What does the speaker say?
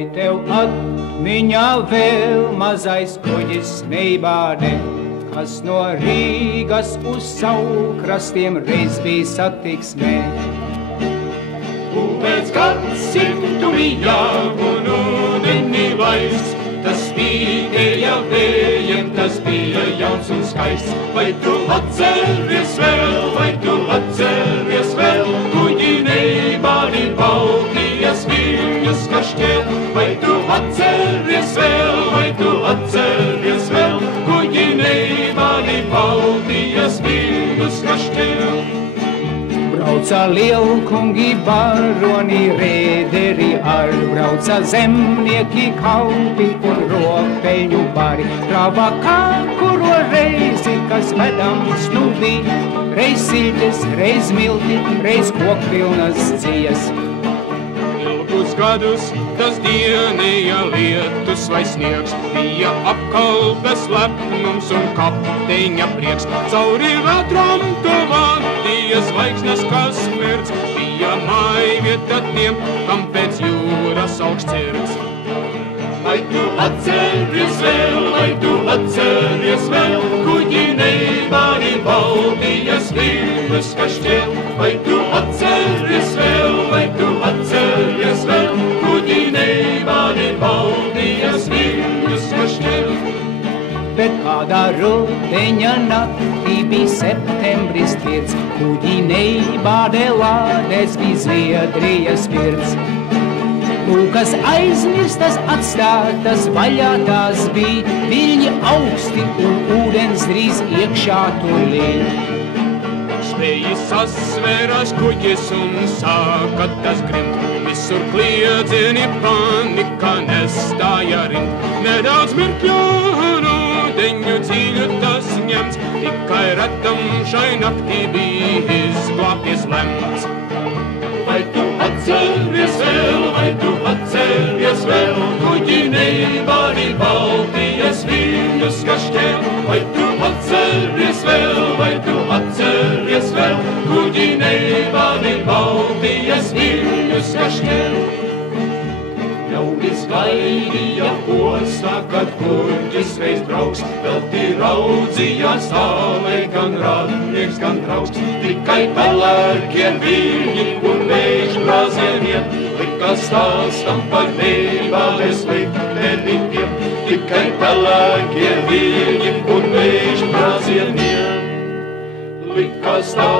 Vai tev atmiņā vēl mazais kuģis neibāde, kas no Rīgas uz savu krastiem reiz bija satiksmē? Pēc gadsimtu mijām un ūdeni laists, tas spīdēja vējiem, tas bija jauns un skaists. Vai tu atceries vēl, kuģi neibādi Baltijas viļņus kašķēl? Vai tu atceries vēl, kuģi neibādi Baltijas viļņus kašķēl? Brauca lielkungi, baroni, rēderi ar, brauca zemnieki, kalpi un rokpeļņu bari. Krāva kākuro reizi, kas vedams nu bija, reiz siļķes, reiz milti, reiz kokpilnas dzijas. Ilgus gadus tas dienēja lietus vai sniegs, bija apkalpes lepnums un kapteiņa prieks. Cauri vedram tu vadīja zvaigznes, kas smirds, bija mājvieta tiem, kam pēc jūras augsts cirds. Vai tu atceries vēl, kuģi neibādi Baltijas viļņus kašķēl? Vai tu atceries vēl, kuģi neibādi Baltijas viļņus kašķēl? Bet kādā rudeņa naktī bija septembris tirts, kuģi neibāde lādes bija Zviedrijas pirts. Lūkas aizmirstas, atstātas vaļā tās bija, viļņi augsti un ūdens drīz iekšā tur līd. Spēji sasvērās kuģis un sāka tas grimt, visur kliedzieni, panika nestāja rind. Nedaudz mirkļu ūdeņu dziļu tas ņemts, tikai retam šai naktī bija izglābties lemts. Vai tu atceries vēl, kuģi neibādi Baltijas viļņus kašķēl? Vai tu atceries vēl, kuģi neibādi Baltijas viļņus kašķēl? Ļaudis gaidīja ostā, kad kuģis reiz brauks, velti raudzījās tālai gan radnieks, gan draugs. Tikai pelēkie viļņi un vējš brāzieniem lika stāstam par neibādes likteniem. Tikai pelēkie viļņi un vējš brāzieniem lika stāstam